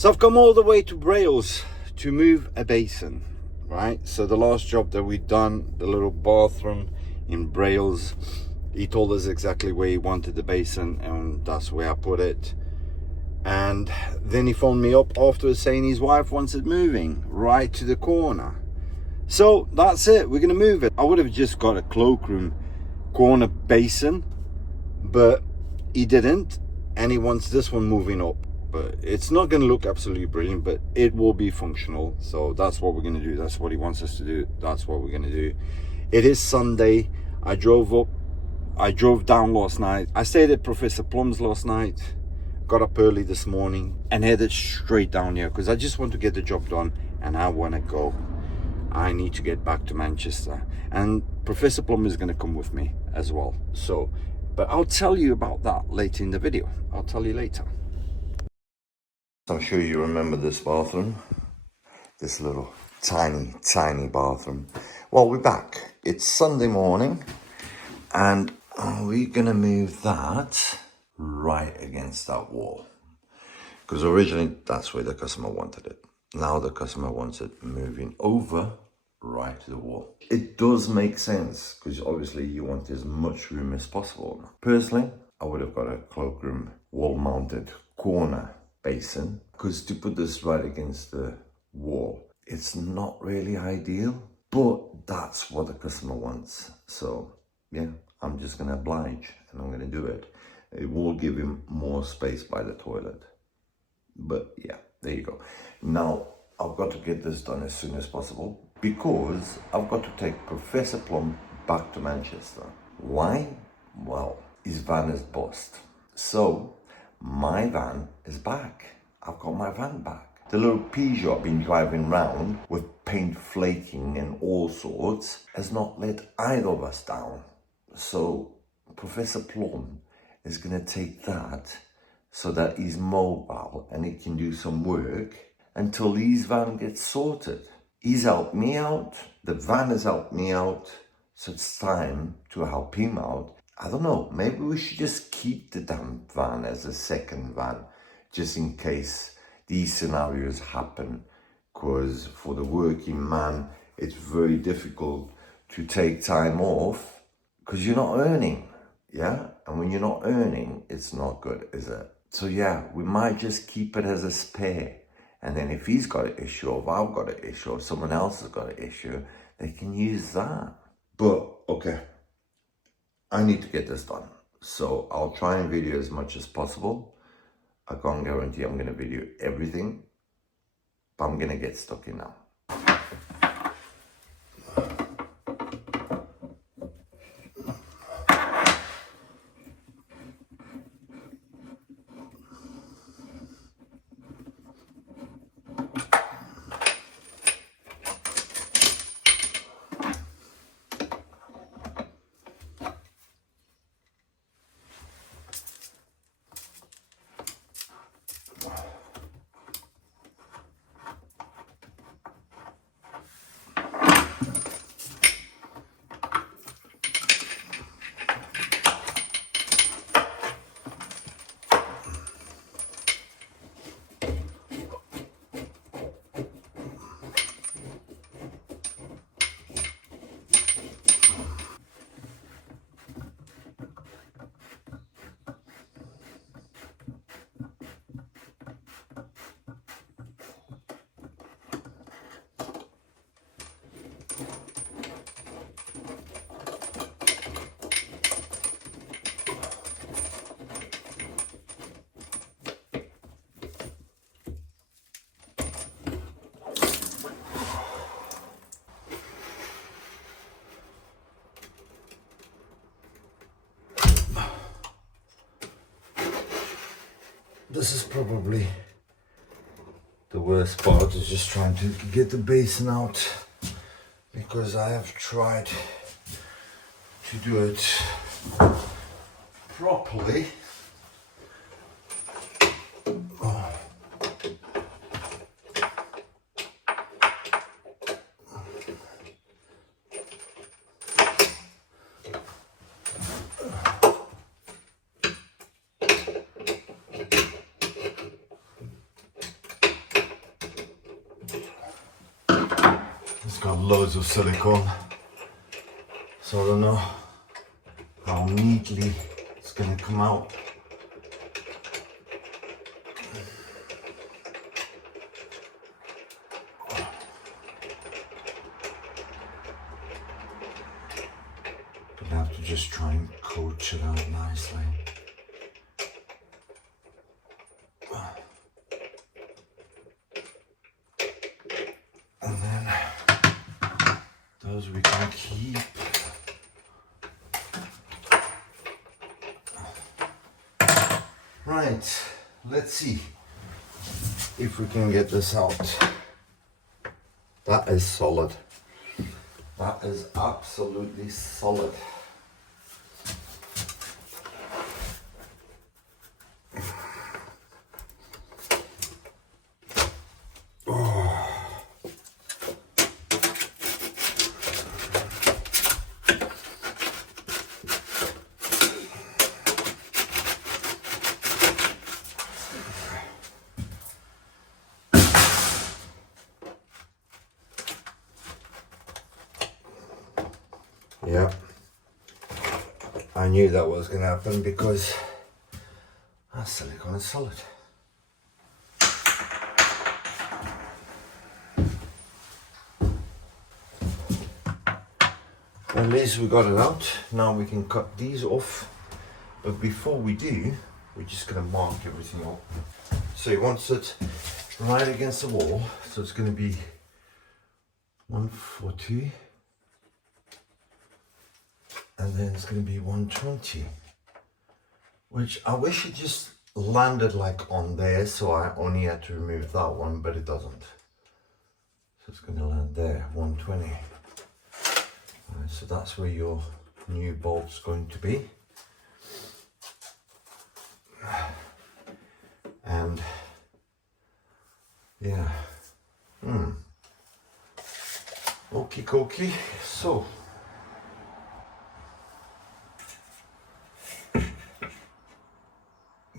So I've come all the way to Brailes to move a basin, right? So the last job that we'd done, the little bathroom in Brailes, he told us exactly where he wanted the basin, and that's where I put it. And then he phoned me up afterwards saying his wife wants it moving right to the corner. So that's it, we're gonna move it. I would have just got a cloakroom corner basin, but he didn't, and he wants this one moving up. But it's not going to look absolutely brilliant, but it will be functional. So that's what we're going to do. That's what he wants us to do. That's what we're going to do. It is Sunday. I drove down last night. I stayed at Professor Plum's last night, got up early this morning and headed straight down here because I just want to get the job done and I want to go. I need to get back to Manchester, and Professor Plum is going to come with me as well. So, but I'll tell you about that later in the video. I'll tell you later. I'm sure you remember this bathroom, this little tiny bathroom. Well, we're back. It's Sunday morning and we're gonna move that right against that wall, because originally that's where the customer wanted it. Now the customer wants it moving over right to the wall. It does make sense because obviously you want as much room as possible. Personally, I would have got a cloakroom wall mounted corner basin, because to put this right against the wall, it's not really ideal, but that's what the customer wants. So yeah, I'm just gonna oblige and I'm gonna do it. It will give him more space by the toilet, but yeah, there you go. Now I've got to get this done as soon as possible because I've got to take Professor Plum back to Manchester. Why? Well, his van is bust, so my van is back. I've got my van back. The little Peugeot I've been driving round with paint flaking and all sorts has not let either of us down. So Professor Plum is gonna take that so that he's mobile and he can do some work until his van gets sorted. He's helped me out, the van has helped me out, so it's time to help him out. I don't know, maybe we should just keep the damn van as a second van, just in case these scenarios happen. Because for the working man, it's very difficult to take time off because you're not earning, yeah? And when you're not earning, it's not good, is it? So yeah, we might just keep it as a spare. And then if he's got an issue, or if I've got an issue, or someone else has got an issue, they can use that. But, okay. I need to get this done, so I'll try and video as much as possible. I can't guarantee I'm going to video everything, but I'm going to get stuck in now. This is probably the worst part, is just trying to get the basin out, because I have tried to do it properly. got loads of silicone, so I don't know how neatly it's going to come out. I have to just try and coach it out nicely. And then those we can keep. Right, let's see if we can get this out. That is solid. That is absolutely solid. Yeah, I knew that was going to happen because that silicone is solid. At least we got it out. Now we can cut these off. But before we do, we're just going to mark everything up. So he wants it right against the wall. So it's going to be 140. And then it's going to be 120, which I wish it just landed like on there, so I only had to remove that one, but it doesn't. So it's going to land there, 120. Right, so that's where your new bolt's going to be. And yeah, okie dokie. So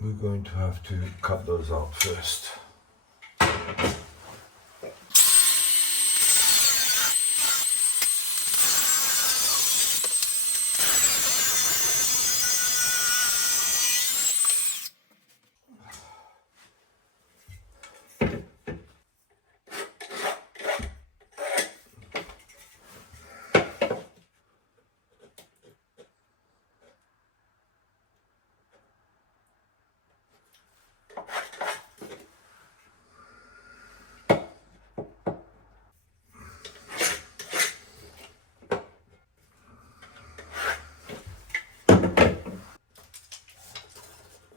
we're going to have to cut those out first.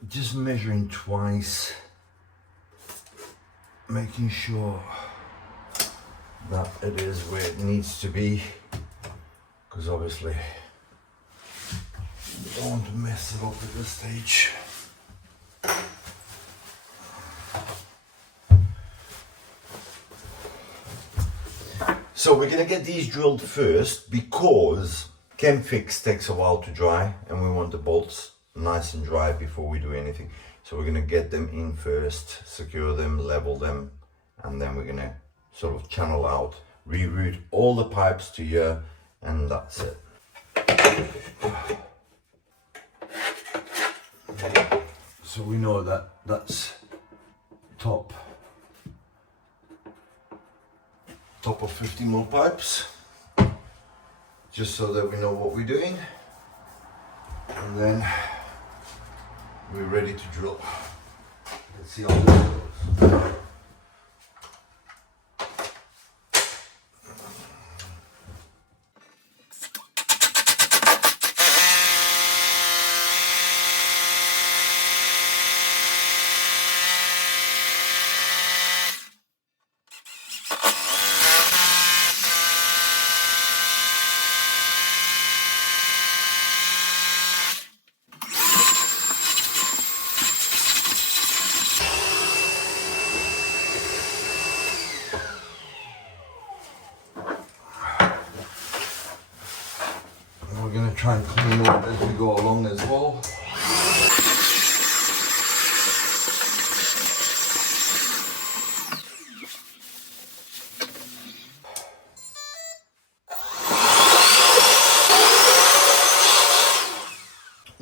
Just measuring twice, making sure that it is where it needs to be, because obviously you don't want to mess it up at this stage. So we're going to get these drilled first because Chem Fix takes a while to dry and we want the bolts nice and dry before we do anything. So we're going to get them in first, secure them, level them, and then we're going to sort of channel out, reroute all the pipes to here, and that's it. So we know that that's top of 50 mil pipes, just so that we know what we're doing, and then we're ready to drill. Let's see how this goes. We're going to try and clean up as we go along as well.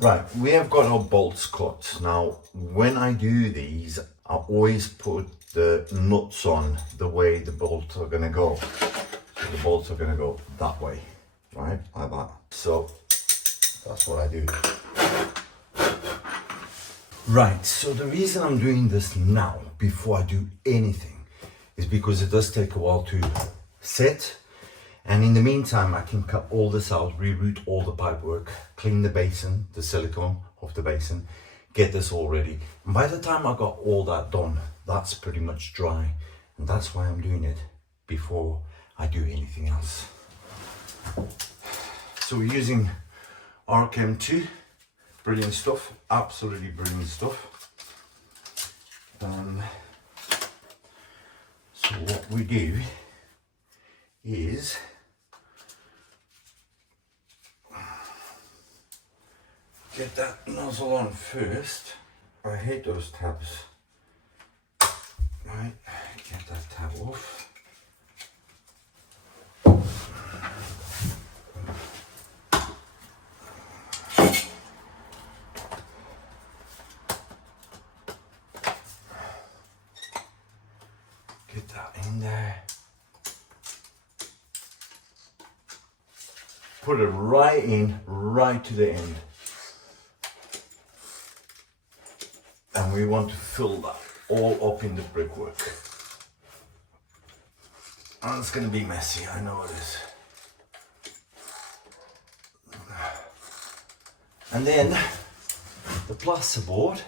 Right, we have got our bolts cut. Now, when I do these, I always put the nuts on the way the bolts are gonna go. So the bolts are gonna go that way, right, like that. So that's what I do. Right, so the reason I'm doing this now, before I do anything, is because it does take a while to set. And in the meantime, I can cut all this out, reroute all the pipework, clean the basin, the silicone of the basin, get this all ready. And by the time I got all that done, that's pretty much dry. And that's why I'm doing it before I do anything else. So we're using R-KEM 2, brilliant stuff, absolutely brilliant stuff. So what we do is get that nozzle on first. I hate those tabs. Right, get that tab off. Get that in there. Put it right in, right to the end. And we want to fill that all up in the brickwork. And it's going to be messy, I know it is. And then the plasterboard,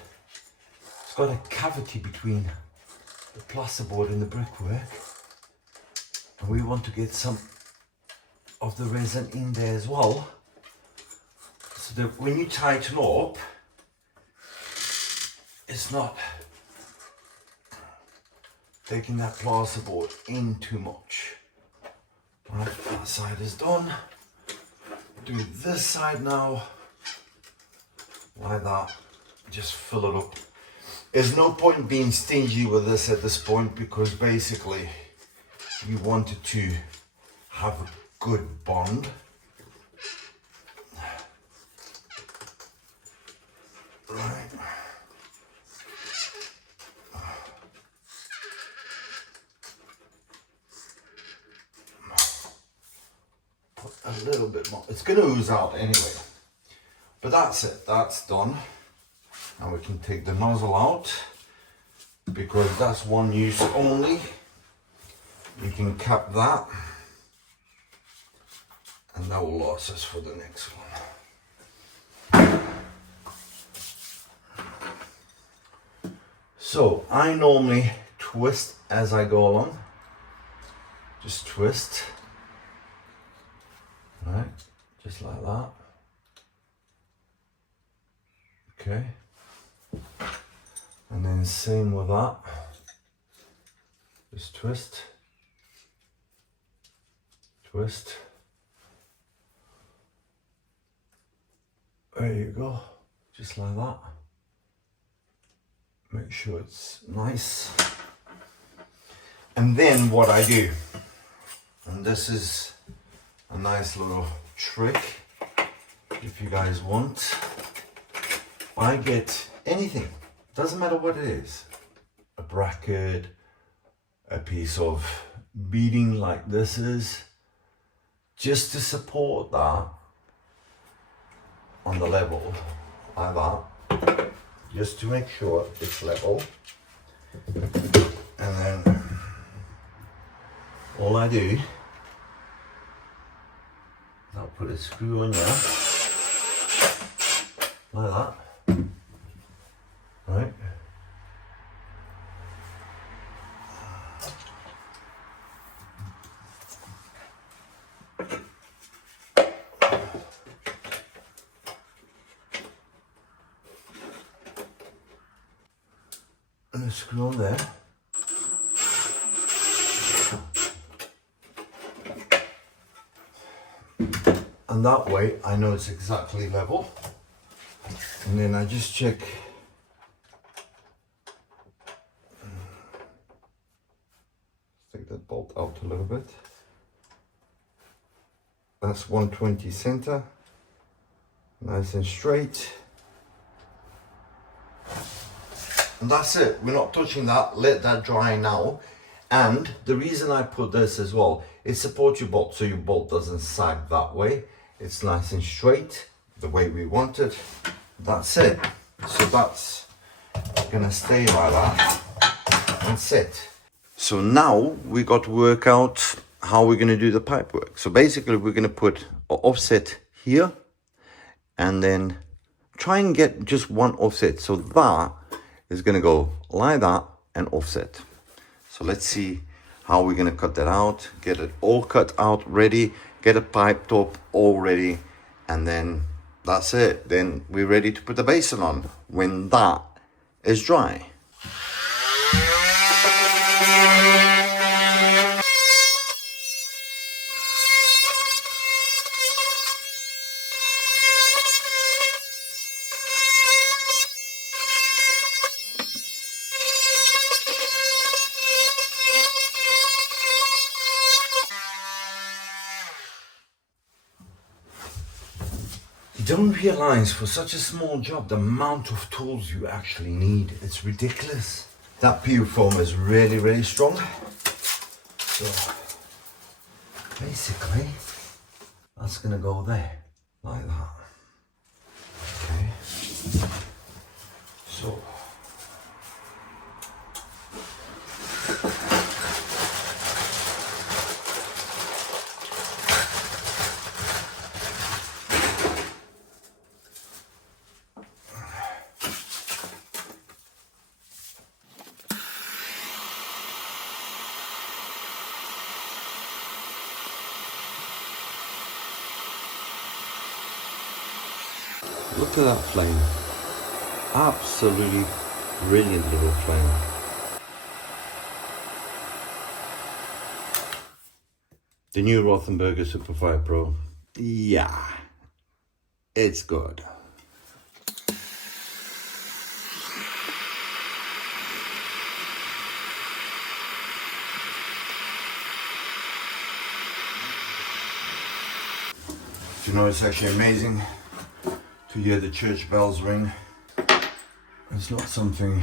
it's got a cavity between the plasterboard and the brickwork. And we want to get some of the resin in there as well, so that when you tighten up, it's not taking that plasterboard in too much. Right, that side is done. Do this side now, like that. Just fill it up. There's no point being stingy with this at this point, because basically you want it to have a good bond. Right. Put a little bit more. It's going to ooze out anyway. But that's it. That's done. Now we can take the nozzle out, because that's one use only. You can cap that. And that will last us for the next one. So I normally twist as I go along. Just twist. Right, just like that. Okay. And then same with that. Just twist. Twist. There you go, just like that. Make sure it's nice. And then what I do, and this is a nice little trick if you guys want, I get anything, doesn't matter what it is, a bracket, a piece of beading like this is, just to support that on the level, like that, just to make sure it's level. And then all I do, I'll put a screw on there, like that, right? And a screw on there. And that way I know it's exactly level. And then I just check. Take that bolt out a little bit. That's 120 center. Nice and straight. And that's it. We're not touching that. Let that dry now. And the reason I put this as well, it supports your bolt so your bolt doesn't sag that way. It's nice and straight, the way we want it. That's it. So that's gonna stay like that and sit. So now we got to work out how we're gonna do the pipe work. So basically we're gonna put an offset here and then try and get just one offset. So that is gonna go like that and offset. So let's see how we're gonna cut that out, get it all cut out ready, get a pipe top all ready, and then that's it. Then we're ready to put the basin on when that is dry. You don't realize for such a small job the amount of tools you actually need. It's ridiculous. That PU foam is really, really strong. So basically that's gonna go there like that. Okay. So look at that flame. Absolutely brilliant little flame. The new Rothenberger Super Fire Pro. Yeah, it's good. You know, it's actually amazing to hear the church bells ring. It's not something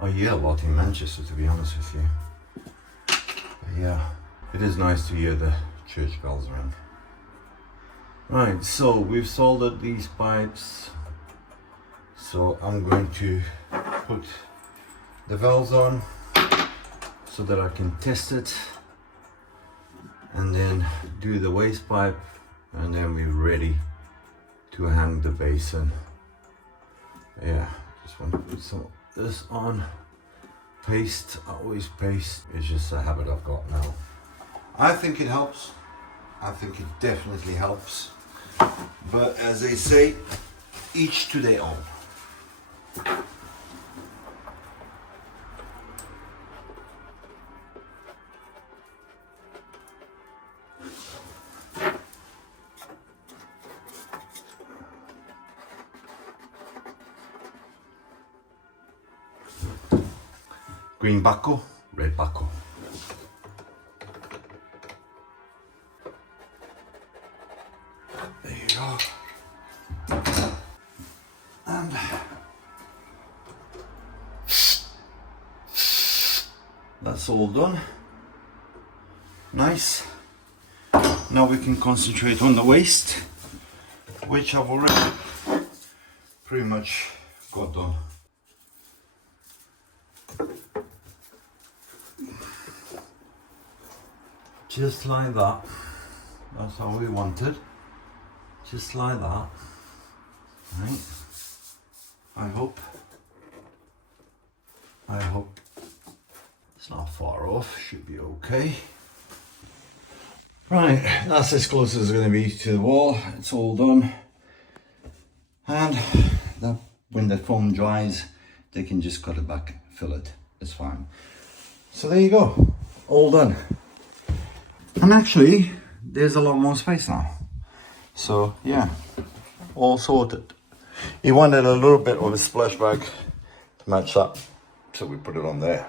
I hear a lot in Manchester, to be honest with you. But yeah, it is nice to hear the church bells ring. Right, so we've soldered these pipes. So I'm going to put the valves on so that I can test it and then do the waste pipe, and then we're ready to hang the basin. Yeah, just want to put some of this on. Paste, I always paste. It's just a habit I've got now. I think it helps. I think it definitely helps. But as they say, each to their own. Green BAHCO, red BAHCO. There you go. And that's all done. Nice. Now we can concentrate on the waste, which I've already pretty much got done. Just like that. That's how we want it. Just like that. Right. I hope it's not far off. Should be okay. Right, that's as close as it's going to be to the wall. It's all done. And when the foam dries, they can just cut it back, fill it. It's fine. So there you go. All done. And actually, there's a lot more space now. So yeah, all sorted. He wanted a little bit of a splash bag to match that, so we put it on there.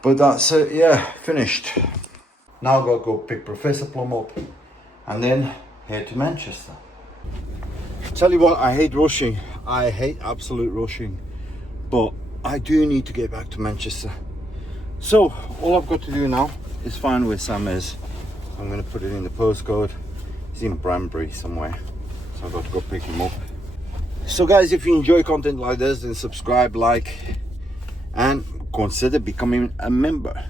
But that's it, yeah, finished. Now I've got to go pick Professor Plum up and then head to Manchester. Tell you what, I hate rushing. I hate absolute rushing. but I do need to get back to Manchester. So all I've got to do now is find where Sam is. I'm going to put it in the postcode. He's in Banbury somewhere, so I've got to go pick him up. So guys, if you enjoy content like this, then subscribe, like, and consider becoming a member.